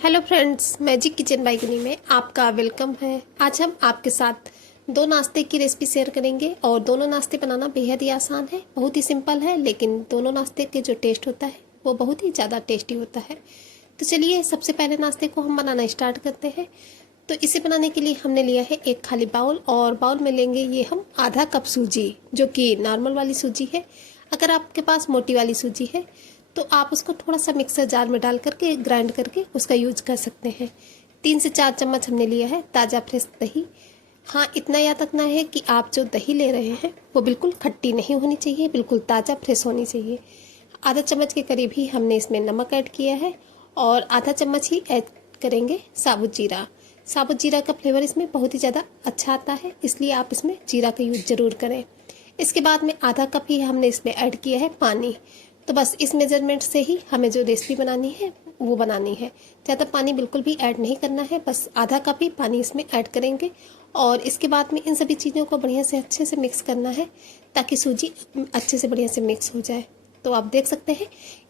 Hello friends, magic kitchen by Guni में आपका welcome है। आज हम आपके साथ दो नाश्ते की रेसिपी शेयर करेंगे और दोनों नाश्ते बनाना बेहद ही आसान है। बहुत ही सिंपल है, लेकिन दोनों नाश्ते के जो टेस्ट होता है वो बहुत ही ज़्यादा टेस्टी होता है। तो चलिए सबसे पहले नाश्ते को हम बनाना स्टार्ट करते हैं। तो इसे बनाने के लिए हमने लिया है एक खाली बाउल, और बाउल में लेंगे ये हम आधा कप सूजी, जो कि नॉर्मल वाली सूजी है। अगर आपके पास मोटी वाली सूजी है तो आप उसको थोड़ा सा मिक्सर जार में डाल करके ग्राइंड करके उसका यूज कर सकते हैं। 3 से 4 चम्मच हमने लिया है ताज़ा फ्रेश दही। हाँ, इतना याद रखना है कि आप जो दही ले रहे हैं वो बिल्कुल खट्टी नहीं होनी चाहिए, बिल्कुल ताज़ा फ्रेश होनी चाहिए। आधा चम्मच के करीब ही हमने इसमें नमक ऐड किया है और आधा चम्मच ही ऐड करेंगे साबुत जीरा। साबुत जीरा का फ्लेवर इसमें बहुत ही ज़्यादा अच्छा आता है, इसलिए आप इसमें जीरा का यूज ज़रूर करें। इसके बाद में आधा कप ही हमने इसमें ऐड किया है पानी। तो बस इस मेजरमेंट से ही हमें जो रेसिपी बनानी है वो बनानी है। ज़्यादा पानी बिल्कुल भी ऐड नहीं करना है, बस आधा कप ही पानी इसमें ऐड करेंगे। और इसके बाद में इन सभी चीज़ों को बढ़िया से अच्छे से मिक्स करना है ताकि सूजी अच्छे से बढ़िया से मिक्स हो जाए। तो आप देख सकते हैं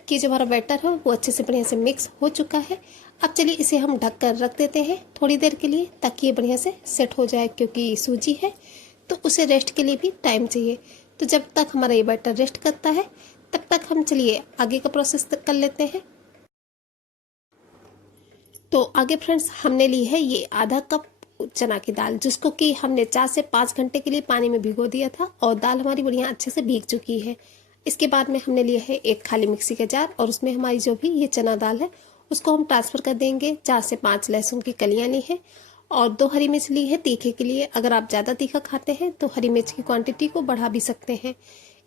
कि जो हमारा बैटर है वो अच्छे से बढ़िया से मिक्स हो चुका है। अब चलिए इसे हम ढक कर रख देते हैं थोड़ी देर के लिए, ताकि ये बढ़िया से सेट हो जाए, क्योंकि सूजी है तो उसे रेस्ट के लिए भी टाइम चाहिए। तो जब तक हमारा ये बैटर रेस्ट करता है तब तक हम चलिए आगे का प्रोसेस कर लेते हैं। तो आगे फ्रेंड्स हमने ली है ये आधा कप चना की दाल, जिसको कि हमने 4 से 5 घंटे के लिए पानी में भिगो दिया था और दाल हमारी बढ़िया अच्छे से भीग चुकी है। इसके बाद में हमने लिया है एक खाली मिक्सी का जार, और उसमें हमारी जो भी ये चना दाल है उसको हम ट्रांसफ़र कर देंगे। 4 से 5 लहसुन की कलियाँ ली है और 2 हरी मिर्च ली है तीखे के लिए। अगर आप ज़्यादा तीखा खाते हैं तो हरी मिर्च की क्वांटिटी को बढ़ा भी सकते हैं।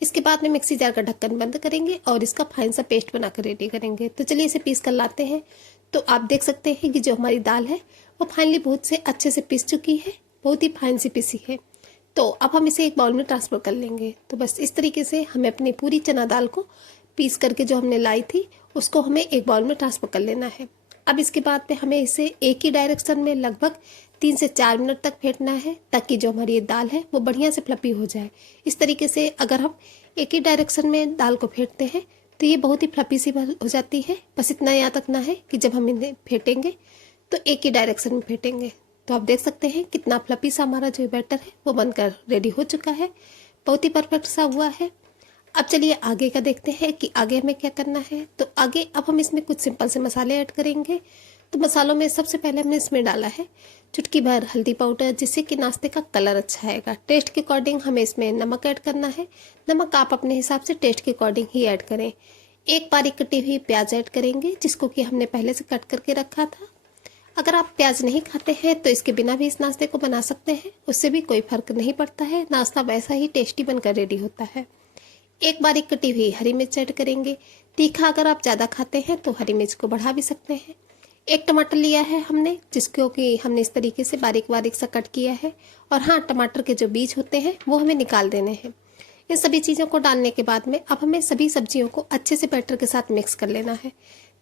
इसके बाद में मिक्सी जार का ढक्कन बंद करेंगे और इसका फाइन सा पेस्ट बनाकर रेडी करेंगे। तो चलिए इसे पीस कर लाते हैं। तो आप देख सकते हैं कि जो हमारी दाल है वो फाइनली बहुत से अच्छे से पीस चुकी है, बहुत ही फाइन सी पीसी है। तो अब हम इसे एक बाउल में ट्रांसफ़र कर लेंगे। तो बस इस तरीके से हमें अपनी पूरी चना दाल को पीस करके जो हमने लाई थी उसको हमें एक बाउल में ट्रांसफ़र कर लेना है। अब इसके बाद में हमें इसे एक ही डायरेक्शन में लगभग 3 से 4 मिनट तक फेंटना है, ताकि जो हमारी ये दाल है वो बढ़िया से फ्लफी हो जाए। इस तरीके से अगर हम एक ही डायरेक्शन में दाल को फेंटते हैं तो ये बहुत ही फ्लफी सी हो जाती है। बस इतना याद रखना है कि जब हम इन्हें फेंटेंगे तो एक ही डायरेक्शन में फेंटेंगे। तो आप देख सकते हैं कितना फ्लफी सा हमारा जो बैटर है वो बनकर रेडी हो चुका है, बहुत ही परफेक्ट सा हुआ है। अब चलिए आगे का देखते हैं कि आगे हमें क्या करना है। तो आगे अब हम इसमें कुछ सिंपल से मसाले ऐड करेंगे। तो मसालों में सबसे पहले हमने इसमें डाला है चुटकी भर हल्दी पाउडर, जिससे कि नाश्ते का कलर अच्छा आएगा। टेस्ट के अकॉर्डिंग हमें इसमें नमक ऐड करना है। नमक आप अपने हिसाब से टेस्ट के अकॉर्डिंग ही ऐड करें। एक बारीक कटी हुई प्याज ऐड करेंगे, जिसको कि हमने पहले से कट करके रखा था। अगर आप प्याज नहीं खाते हैं तो इसके बिना भी इस नाश्ते को बना सकते हैं, उससे भी कोई फर्क नहीं पड़ता है। नाश्ता वैसा ही टेस्टी बनकर रेडी होता है। एक बारीक कटी हुई हरी मिर्च ऐड करेंगे। तीखा अगर आप ज़्यादा खाते हैं तो हरी मिर्च को बढ़ा भी सकते हैं। एक टमाटर लिया है हमने, जिसको कि हमने इस तरीके से बारीक बारीक सा कट किया है। और हाँ, टमाटर के जो बीज होते हैं वो हमें निकाल देने हैं। इन सभी चीज़ों को डालने के बाद में अब हमें सभी सब्जियों को अच्छे से बैटर के साथ मिक्स कर लेना है,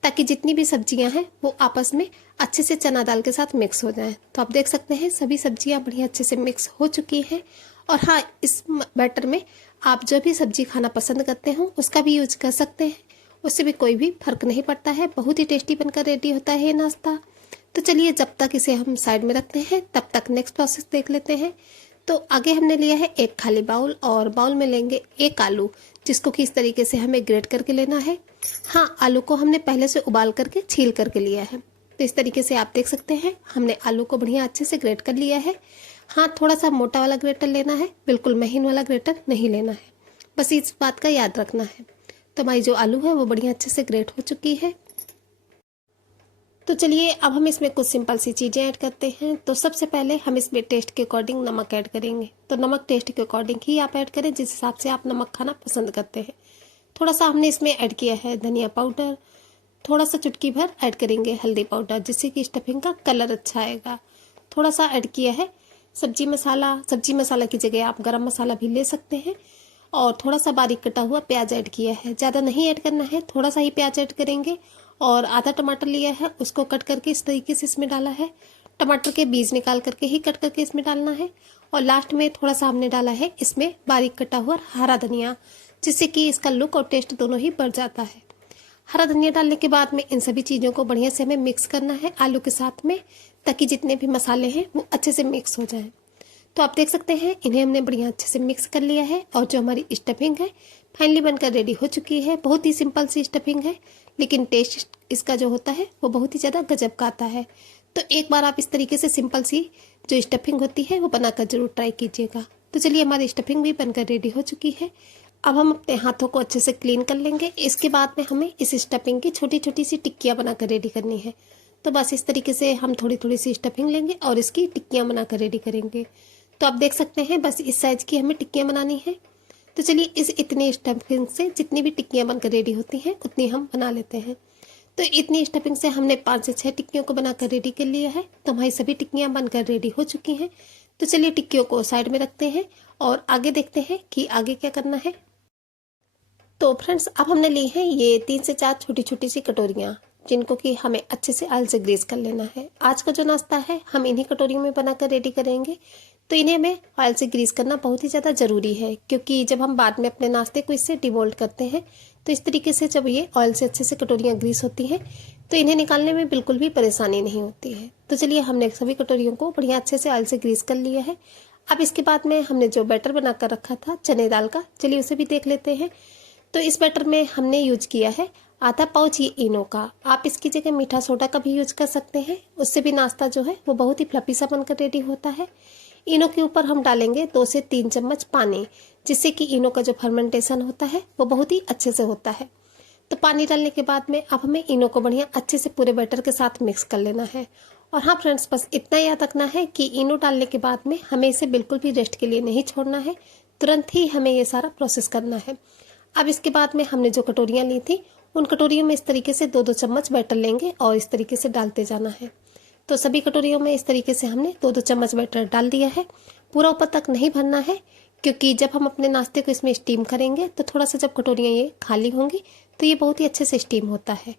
ताकि जितनी भी सब्जियां हैं वो आपस में अच्छे से चना दाल के साथ मिक्स हो जाएं। तो आप देख सकते हैं सभी सब्जियां बढ़िया अच्छे से मिक्स हो चुकी हैं। और हाँ, इस बैटर में आप जो भी सब्जी खाना पसंद करते हो उसका भी यूज कर सकते हैं, उससे भी कोई भी फर्क नहीं पड़ता है। बहुत ही टेस्टी बनकर रेडी होता है ये नाश्ता। तो चलिए जब तक इसे हम साइड में रखते हैं तब तक नेक्स्ट प्रोसेस देख लेते हैं। तो आगे हमने लिया है एक खाली बाउल, और बाउल में लेंगे एक आलू, जिसको कि इस तरीके से हमें ग्रेट करके लेना है। हाँ, आलू को हमने पहले से उबाल करके छील करके लिया है। तो इस तरीके से आप देख सकते हैं हमने आलू को बढ़िया अच्छे से ग्रेट कर लिया है। हाँ, थोड़ा सा मोटा वाला ग्रेटर लेना है, बिल्कुल महीन वाला ग्रेटर नहीं लेना है, बस इस बात का याद रखना है। तो हमारी जो आलू है वो बढ़िया अच्छे से ग्रेट हो चुकी है। तो चलिए अब हम इसमें कुछ सिंपल सी चीज़ें ऐड करते हैं। तो सबसे पहले हम इसमें टेस्ट के अकॉर्डिंग नमक ऐड करेंगे। तो नमक टेस्ट के अकॉर्डिंग ही आप ऐड करें, जिस हिसाब से आप नमक खाना पसंद करते हैं। थोड़ा सा हमने इसमें ऐड किया है धनिया पाउडर। थोड़ा सा चुटकी भर ऐड करेंगे हल्दी पाउडर, जिससे कि स्टफिंग का कलर अच्छा आएगा। थोड़ा सा ऐड किया है सब्जी मसाला। सब्जी मसाला की जगह आप गरम मसाला भी ले सकते हैं। और थोड़ा सा बारीक कटा हुआ प्याज ऐड किया है, ज़्यादा नहीं ऐड करना है, थोड़ा सा ही प्याज ऐड करेंगे। और आधा टमाटर लिया है, उसको कट करके इस तरीके से इसमें डाला है। टमाटर के बीज निकाल करके ही कट करके इसमें डालना है। और लास्ट में थोड़ा सा हमने डाला है इसमें बारीक कटा हुआ हरा धनिया, जिससे कि इसका लुक और टेस्ट दोनों ही बढ़ जाता है। हरा धनिया डालने के बाद में इन सभी चीज़ों को बढ़िया से हमें मिक्स करना है आलू के साथ में, ताकि जितने भी मसाले हैं वो अच्छे से मिक्स हो जाएं। तो आप देख सकते हैं इन्हें हमने बढ़िया अच्छे से मिक्स कर लिया है और जो हमारी स्टफिंग है फाइनली बनकर रेडी हो चुकी है। बहुत ही सिंपल सी स्टफिंग है, लेकिन टेस्ट इसका जो होता है वो बहुत ही ज़्यादा गजब का आता है। तो एक बार आप इस तरीके से सिंपल सी जो स्टफिंग होती है वो बनाकर जरूर ट्राई कीजिएगा। तो चलिए हमारी स्टफिंग भी बनकर रेडी हो चुकी है। अब हम अपने हाथों को अच्छे से क्लीन कर लेंगे। इसके बाद में हमें इस स्टफिंग की छोटी छोटी सी टिक्कियाँ बनाकर रेडी करनी है। तो बस इस तरीके से हम थोड़ी थोड़ी सी स्टफिंग लेंगे और इसकी टिक्कियाँ बनाकर रेडी करेंगे। तो आप देख सकते हैं बस इस साइज की हमें टिक्कियाँ बनानी है। तो चलिए इस इतनी स्टफिंग से जितनी भी टिक्कियाँ बनकर रेडी होती हैं उतनी हम बना लेते हैं। तो इतनी स्टफिंग से हमने 5 से 6 टिक्कियों को बनाकर रेडी कर लिया है। तो हमारी सभी टिक्कियाँ बनकर रेडी हो चुकी हैं। तो चलिए टिक्कियों को साइड में रखते हैं और आगे देखते हैं कि आगे क्या करना है। तो फ्रेंड्स अब हमने ली है ये 3 से 4 छोटी छोटी सी कटोरियाँ, जिनको कि हमें अच्छे से ऑयल से ग्रीस कर लेना है। आज का जो नाश्ता है हम इन्हीं कटोरियों में बनाकर रेडी करेंगे। तो इन्हें हमें ऑयल से ग्रीस करना बहुत ही ज़्यादा ज़रूरी है, क्योंकि जब हम बाद में अपने नाश्ते को इससे डिमोल्ड करते हैं तो इस तरीके से जब ये ऑयल से अच्छे से कटोरियाँ ग्रीस होती हैं तो इन्हें निकालने में बिल्कुल भी परेशानी नहीं होती है। तो चलिए हमने सभी कटोरियों को बढ़िया अच्छे से ऑयल से ग्रीस कर लिया है। अब इसके बाद में हमने जो बैटर बनाकर रखा था चने दाल का, चलिए उसे भी देख लेते हैं। तो इस बैटर में हमने यूज किया है आधा पाउच ये इनो का। आप इसकी जगह मीठा सोडा का भी यूज कर सकते हैं, उससे भी नाश्ता जो है वो बहुत ही फ्लफी सा बनकर रेडी होता है। इनो के ऊपर हम डालेंगे 2 से 3 चम्मच पानी, जिससे कि इनो का जो फर्मेंटेशन होता है वो बहुत ही अच्छे से होता है। तो पानी डालने के बाद में अब हमें इनो को बढ़िया अच्छे से पूरे बैटर के साथ मिक्स कर लेना है। और हाँ फ्रेंड्स, बस इतना याद रखना है कि इनो डालने के बाद में हमें इसे बिल्कुल भी रेस्ट के लिए नहीं छोड़ना है, तुरंत ही हमें ये सारा प्रोसेस करना है। अब इसके बाद में हमने जो कटोरियाँ ली थी उन कटोरियों में इस तरीके से 2-2 चम्मच बैटर लेंगे और इस तरीके से डालते जाना है। तो सभी कटोरियों में इस तरीके से हमने 2-2 चम्मच बैटर डाल दिया है। पूरा ऊपर तक नहीं भरना है, क्योंकि जब हम अपने नाश्ते को इसमें स्टीम करेंगे तो थोड़ा सा जब कटोरियाँ ये खाली होंगी तो ये बहुत ही अच्छे से स्टीम होता है।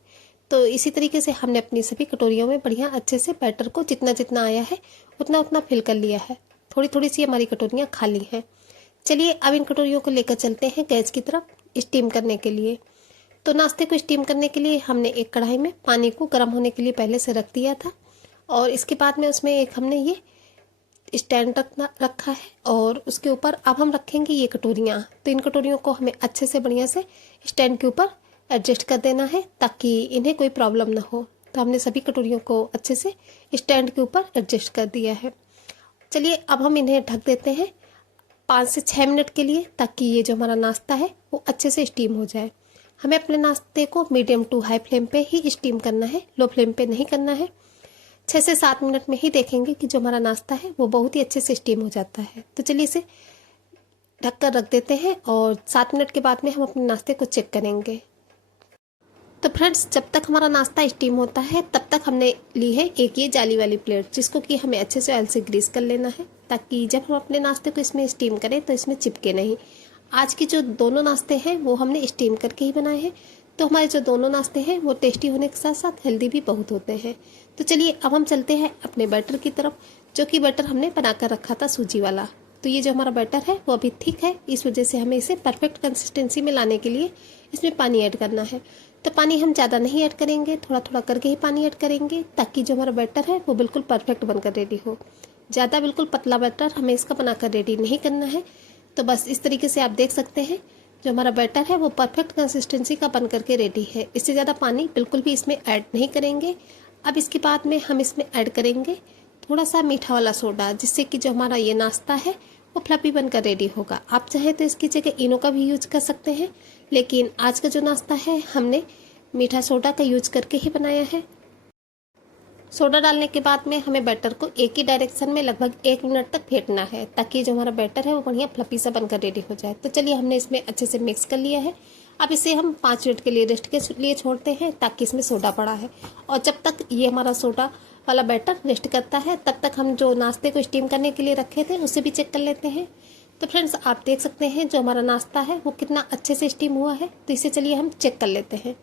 तो इसी तरीके से हमने अपनी सभी कटोरियों में बढ़िया अच्छे से बैटर को जितना जितना आया है उतना उतना फिल कर लिया है। थोड़ी थोड़ी सी हमारी कटोरियाँ खाली हैं। चलिए अब इन कटोरियों को लेकर चलते हैं गैस की तरफ स्टीम करने के लिए। तो नाश्ते को स्टीम करने के लिए हमने एक कढ़ाई में पानी को गर्म होने के लिए पहले से रख दिया था, और इसके बाद में उसमें एक हमने ये स्टैंड रखा है और उसके ऊपर अब हम रखेंगे ये कटोरियाँ। तो इन कटोरियों को हमें अच्छे से बढ़िया से स्टैंड के ऊपर एडजस्ट कर देना है, ताकि इन्हें कोई प्रॉब्लम ना हो। तो हमने सभी कटोरियों को अच्छे से स्टैंड के ऊपर एडजस्ट कर दिया है। चलिए अब हम इन्हें ढक देते हैं 5 से 6 मिनट के लिए, ताकि ये जो हमारा नाश्ता है वो अच्छे से स्टीम हो जाए। हमें अपने नाश्ते को मीडियम टू हाई फ्लेम पे ही स्टीम करना है, लो फ्लेम पे नहीं करना है। 6 से 7 मिनट में ही देखेंगे कि जो हमारा नाश्ता है वो बहुत ही अच्छे से स्टीम हो जाता है। तो चलिए इसे ढककर रख देते हैं और 7 मिनट के बाद में हम अपने नाश्ते को चेक करेंगे। तो फ्रेंड्स, जब तक हमारा नाश्ता स्टीम होता है तब तक हमने ली है एक ये जाली वाली प्लेट, जिसको कि हमें अच्छे से ऑयल से ग्रीस कर लेना है, ताकि जब हम अपने नाश्ते को इसमें स्टीम करें तो इसमें चिपके नहीं। आज की जो दोनों नाश्ते हैं वो हमने स्टीम करके ही बनाए हैं, तो हमारे जो दोनों नाश्ते हैं वो टेस्टी होने के साथ साथ हेल्दी भी बहुत होते हैं। तो चलिए अब हम चलते हैं अपने बैटर की तरफ, जो कि बैटर हमने बनाकर रखा था सूजी वाला। तो ये जो हमारा बैटर है वो अभी ठीक है, इस वजह से हमें इसे परफेक्ट कंसिस्टेंसी में लाने के लिए इसमें पानी ऐड करना है। तो पानी हम ज़्यादा नहीं ऐड करेंगे, थोड़ा थोड़ा करके ही पानी ऐड करेंगे, ताकि जो हमारा बैटर है वो बिल्कुल परफेक्ट बनकर रेडी हो। ज़्यादा बिल्कुल पतला बैटर हमें इसका बनाकर रेडी नहीं करना है। तो बस इस तरीके से आप देख सकते हैं जो हमारा बैटर है वो परफेक्ट कंसिस्टेंसी का बन करके रेडी है। इससे ज़्यादा पानी बिल्कुल भी इसमें ऐड नहीं करेंगे। अब इसके बाद में हम इसमें ऐड करेंगे थोड़ा सा मीठा वाला सोडा, जिससे कि जो हमारा ये नाश्ता है वो फ्लफी बनकर रेडी होगा। आप चाहें तो इसकी जगह इनो का भी यूज कर सकते हैं, लेकिन आज का जो नाश्ता है हमने मीठा सोडा का यूज करके ही बनाया है। सोडा डालने के बाद में हमें बैटर को एक ही डायरेक्शन में लगभग 1 मिनट तक फेंटना है, ताकि जो हमारा बैटर है वो बढ़िया फ्लफी सा बनकर रेडी हो जाए। तो चलिए हमने इसमें अच्छे से मिक्स कर लिया है। अब इसे हम 5 मिनट के लिए रेस्ट के लिए छोड़ते हैं, ताकि इसमें सोडा पड़ा है। और जब तक ये हमारा सोडा वाला बैटर रेस्ट करता है तब तक हम जो नाश्ते को स्टीम करने के लिए रखे थे उसे भी चेक कर लेते हैं। तो फ्रेंड्स, आप देख सकते हैं जो हमारा नाश्ता है वो कितना अच्छे से स्टीम हुआ है। तो इसे चलिए हम चेक कर लेते हैं।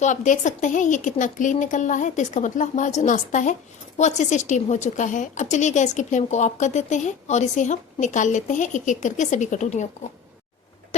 तो आप देख सकते हैं ये कितना क्लीन निकल रहा है, तो इसका मतलब हमारा जो नाश्ता है वो अच्छे से स्टीम हो चुका है। अब चलिए गैस की फ्लेम को ऑफ कर देते हैं और इसे हम निकाल लेते हैं एक एक करके सभी कटोरियों को।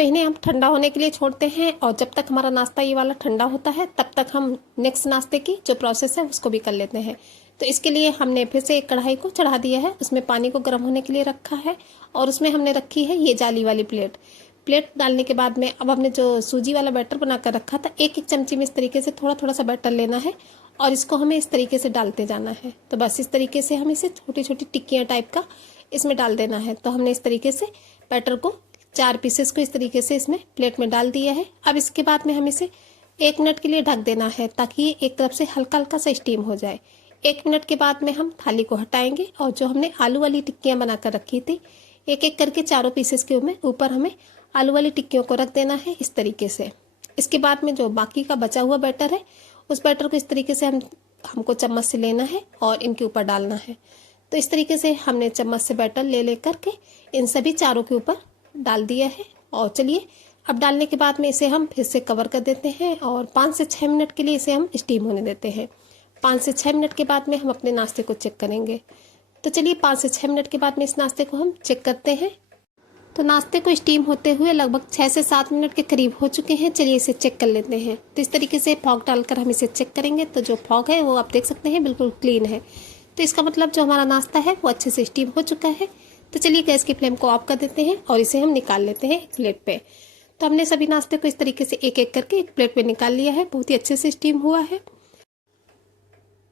तो इन्हें हम ठंडा होने के लिए छोड़ते हैं और जब तक हमारा नाश्ता ये वाला ठंडा होता है तब तक हम नेक्स्ट नाश्ते की जो प्रोसेस है उसको भी कर लेते हैं। तो इसके लिए हमने फिर से एक कढ़ाई को चढ़ा दिया है, उसमें पानी को गर्म होने के लिए रखा है और उसमें हमने रखी है ये जाली वाली प्लेट डालने के बाद में अब हमने जो सूजी वाला बैटर बनाकर रखा था एक एक चमची में इस तरीके से थोड़ा थोड़ा सा बैटर लेना है और इसको हमें इस तरीके से डालते जाना है। तो बस इस तरीके से हम इसे छोटी छोटी टिक्कियाँ टाइप का इसमें डाल देना है। तो हमने इस तरीके से बैटर को 4 पीसेस को इस तरीके से इसमें प्लेट में डाल दिया है। अब इसके बाद में हम इसे 1 मिनट के लिए ढक देना है ताकि ये एक तरफ से हल्का हल्का सा स्टीम हो जाए। 1 मिनट के बाद में हम थाली को हटाएंगे और जो हमने आलू वाली टिक्कियाँ बनाकर रखी थी एक एक करके चारों पीसेस के ऊपर हमें आलू वाली टिक्कियों को रख देना है इस तरीके से। इसके बाद में जो बाकी का बचा हुआ बैटर है उस बैटर को इस तरीके से हमको चम्मच से लेना है और इनके ऊपर डालना है। तो इस तरीके से हमने चम्मच से बैटर ले करके इन सभी चारों के ऊपर डाल दिया है। और चलिए अब डालने के बाद में इसे हम फिर से कवर कर देते हैं और 5 से 6 मिनट के लिए इसे हम स्टीम होने देते हैं। 5 से 6 मिनट के बाद में हम अपने नाश्ते को चेक करेंगे। तो चलिए 5 से 6 मिनट के बाद में इस नाश्ते को हम चेक करते हैं। तो नाश्ते को स्टीम होते हुए लगभग 6 से 7 मिनट के करीब हो चुके हैं। चलिए इसे चेक कर लेते हैं। तो इस तरीके से फॉग डालकर हम इसे चेक करेंगे। तो जो फॉग है वो आप देख सकते हैं बिल्कुल क्लीन है। तो इसका मतलब जो हमारा नाश्ता है वो अच्छे से स्टीम हो चुका है। तो चलिए गैस की फ्लेम को ऑफ कर देते हैं और इसे हम निकाल लेते हैं एक प्लेट पे। तो हमने सभी नाश्ते को इस तरीके से एक एक करके एक प्लेट पे निकाल लिया है। बहुत ही अच्छे से स्टीम हुआ है।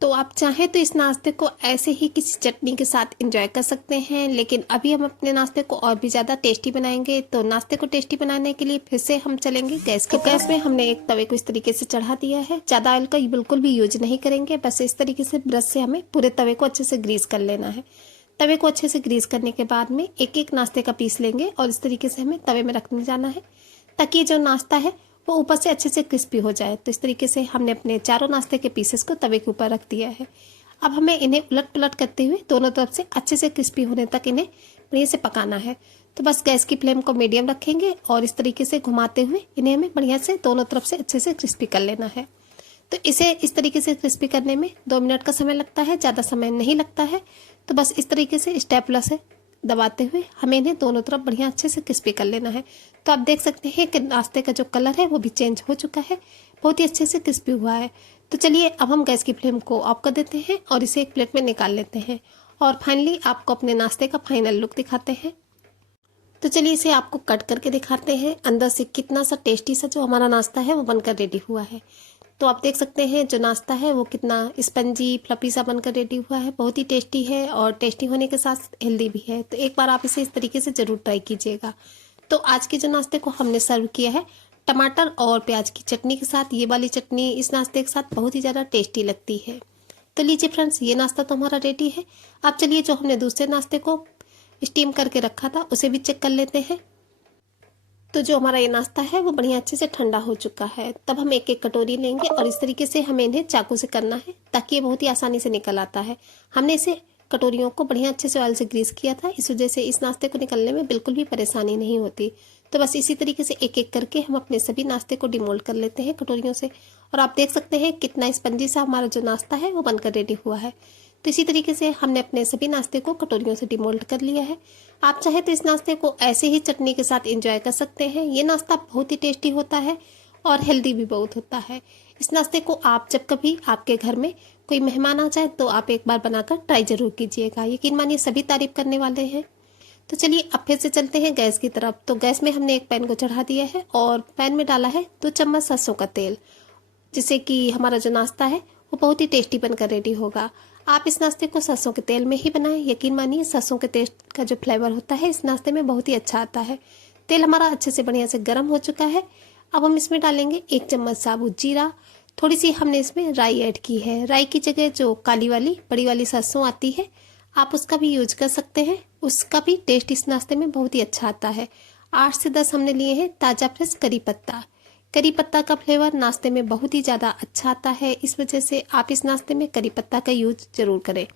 तो आप चाहें तो इस नाश्ते को ऐसे ही किसी चटनी के साथ एंजॉय कर सकते हैं, लेकिन अभी हम अपने नाश्ते को और भी ज़्यादा टेस्टी बनाएंगे। तो नाश्ते को टेस्टी बनाने के लिए फिर से हम चलेंगे गैस के। गैस में हमने एक तवे को इस तरीके से चढ़ा दिया है। ज़्यादा ऑयल का बिल्कुल भी यूज नहीं करेंगे, बस इस तरीके से ब्रश से हमें पूरे तवे को अच्छे से ग्रीस कर लेना है। तवे को अच्छे से ग्रीस करने के बाद में एक एक नाश्ते का पीस लेंगे और इस तरीके से हमें तवे में रखने जाना है ताकि जो नाश्ता है वो ऊपर से अच्छे से क्रिस्पी हो जाए। तो इस तरीके से हमने अपने चारों नाश्ते के पीसेस को तवे के ऊपर रख दिया है। अब हमें इन्हें उलट पुलट करते हुए दोनों तरफ से अच्छे से क्रिस्पी होने तक इन्हें बढ़िया से पकाना है। तो बस गैस की फ्लेम को मीडियम रखेंगे और इस तरीके से घुमाते हुए इन्हें हमें बढ़िया से दोनों तरफ से अच्छे से क्रिस्पी कर लेना है। तो इसे इस तरीके से क्रिस्पी करने में 2 मिनट का समय लगता है, ज़्यादा समय नहीं लगता है। तो बस इस तरीके से स्टेपलर से दबाते हुए हमें इन्हें दोनों तरफ बढ़िया अच्छे से क्रिस्पी कर लेना है। तो आप देख सकते हैं कि नाश्ते का जो कलर है वो भी चेंज हो चुका है, बहुत ही अच्छे से क्रिस्पी हुआ है। तो चलिए अब हम गैस की फ्लेम को ऑफ कर देते हैं और इसे एक प्लेट में निकाल लेते हैं और फाइनली आपको अपने नाश्ते का फाइनल लुक दिखाते हैं। तो चलिए इसे आपको कट करके दिखाते हैं अंदर से कितना सा टेस्टी सा जो हमारा नाश्ता है वो बनकर रेडी हुआ है। तो आप देख सकते हैं जो नाश्ता है वो कितना स्पंजी फ्लफी सा बनकर रेडी हुआ है, बहुत ही टेस्टी है और टेस्टी होने के साथ हेल्दी भी है। तो एक बार आप इसे इस तरीके से ज़रूर ट्राई कीजिएगा। तो आज के जो नाश्ते को हमने सर्व किया है टमाटर और प्याज की चटनी के साथ। ये वाली चटनी इस नाश्ते के साथ बहुत ही ज़्यादा टेस्टी लगती है। तो लीजिए फ्रेंड्स, ये नाश्ता तो हमारा रेडी है। अब चलिए जो हमने दूसरे नाश्ते को स्टीम करके रखा था उसे भी चेक कर लेते हैं। तो जो हमारा ये नाश्ता है वो बढ़िया अच्छे से ठंडा हो चुका है। तब हम एक एक कटोरी लेंगे और इस तरीके से हमें इन्हें चाकू से करना है ताकि ये बहुत ही आसानी से निकल आता है। हमने इसे कटोरियों को बढ़िया अच्छे से ऑयल से ग्रीस किया था, इस वजह से इस नाश्ते को निकलने में बिल्कुल भी परेशानी नहीं होती। तो बस इसी तरीके से एक एक करके हम अपने सभी नाश्ते को डिमोल्ड कर लेते हैं कटोरियों से और आप देख सकते हैं कितना स्पंजी सा हमारा जो नाश्ता है वो बनकर रेडी हुआ है। तो इसी तरीके से हमने अपने सभी नाश्ते को कटोरियों से डिमोल्ड कर लिया है। आप चाहे तो इस नाश्ते को ऐसे ही चटनी के साथ एंजॉय कर सकते हैं। ये नाश्ता बहुत ही टेस्टी होता है और हेल्दी भी बहुत होता है। इस नाश्ते को आप जब कभी आपके घर में कोई मेहमान आ जाए तो आप एक बार बनाकर ट्राई जरूर कीजिएगा, यकीन मानिए सभी तारीफ करने वाले हैं। तो चलिए अब फिर से चलते हैं गैस की तरफ। तो गैस में हमने एक पैन को चढ़ा दिया है और पैन में डाला है 2 चम्मच सरसों का तेल, जिससे कि हमारा जो नाश्ता है वो बहुत ही टेस्टी बनकर रेडी होगा। आप इस नाश्ते को सरसों के तेल में ही बनाएं, यकीन मानिए सरसों के तेल का जो फ्लेवर होता है इस नाश्ते में बहुत ही अच्छा आता है। तेल हमारा अच्छे से बढ़िया से गर्म हो चुका है। अब हम इसमें डालेंगे 1 चम्मच साबुत जीरा। थोड़ी सी हमने इसमें राई ऐड की है। राई की जगह जो काली वाली बड़ी वाली सरसों आती है आप उसका भी यूज कर सकते हैं, उसका भी टेस्ट इस नाश्ते में बहुत ही अच्छा आता है। 8 से 10 हमने लिए हैं ताज़ा फ्रेश करी पत्ता। करी पत्ता का फ्लेवर नाश्ते में बहुत ही ज़्यादा अच्छा आता है, इस वजह से आप इस नाश्ते में करी पत्ता का यूज जरूर करें।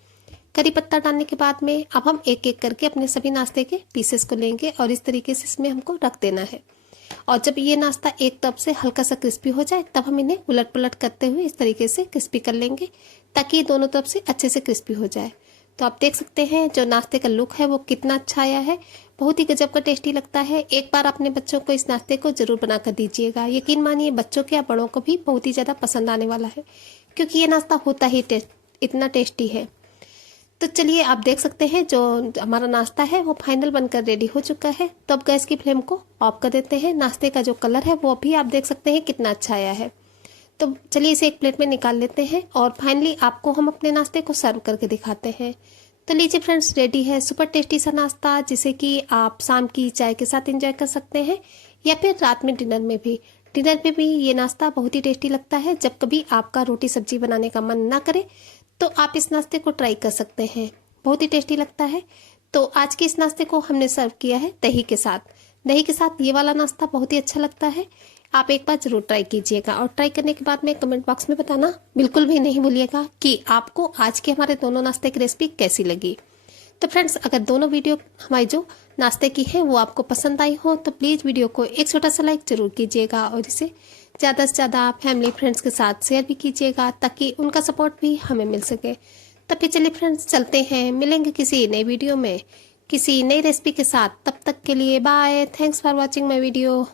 करी पत्ता डालने के बाद में अब हम एक एक करके अपने सभी नाश्ते के पीसेस को लेंगे और इस तरीके से इसमें हमको रख देना है। और जब ये नाश्ता एक तरफ से हल्का सा क्रिस्पी हो जाए तब हम इन्हें उलट पुलट करते हुए इस तरीके से क्रिस्पी कर लेंगे ताकि ये दोनों तरफ से अच्छे से क्रिस्पी हो जाए। तो आप देख सकते हैं जो नाश्ते का लुक है वो कितना अच्छा आया है। बहुत ही गजब का टेस्टी लगता है। एक बार अपने बच्चों को इस नाश्ते को ज़रूर बना कर दीजिएगा। यकीन मानिए बच्चों के या बड़ों को भी बहुत ही ज़्यादा पसंद आने वाला है, क्योंकि ये नाश्ता होता ही इतना टेस्टी है। तो चलिए आप देख सकते हैं जो हमारा नाश्ता है वो फाइनल बनकर रेडी हो चुका है। तो अब गैस की फ्लेम को ऑफ कर देते हैं। नाश्ते का जो कलर है वो भी आप देख सकते हैं कितना अच्छा आया है। तो चलिए इसे एक प्लेट में निकाल लेते हैं और फाइनली आपको हम अपने नाश्ते को सर्व करके दिखाते हैं। तो लीजिए फ्रेंड्स, रेडी है सुपर टेस्टी सा नाश्ता, जिसे कि आप शाम की चाय के साथ एंजॉय कर सकते हैं या फिर रात में डिनर में भी। डिनर में भी ये नाश्ता बहुत ही टेस्टी लगता है। जब कभी आपका रोटी सब्जी बनाने का मन ना करे तो आप इस नाश्ते को ट्राई कर सकते हैं, बहुत ही टेस्टी लगता है। तो आज के इस नाश्ते को हमने सर्व किया है दही के साथ। दही के साथ ये वाला नाश्ता बहुत ही अच्छा लगता है। आप एक बार जरूर ट्राई कीजिएगा और ट्राई करने के बाद में कमेंट बॉक्स में बताना बिल्कुल भी नहीं भूलिएगा कि आपको आज के हमारे दोनों नाश्ते की रेसिपी कैसी लगी। तो फ्रेंड्स, अगर दोनों वीडियो हमारी जो नाश्ते की है वो आपको पसंद आई हो तो प्लीज़ वीडियो को एक छोटा सा लाइक जरूर कीजिएगा और इसे ज़्यादा से ज़्यादा फैमिली फ्रेंड्स के साथ शेयर भी कीजिएगा, ताकि उनका सपोर्ट भी हमें मिल सके। तब फिर चलिए फ्रेंड्स, चलते हैं, मिलेंगे किसी नई वीडियो में किसी नई रेसिपी के साथ। तब तक के लिए bye. Thanks for watching my video.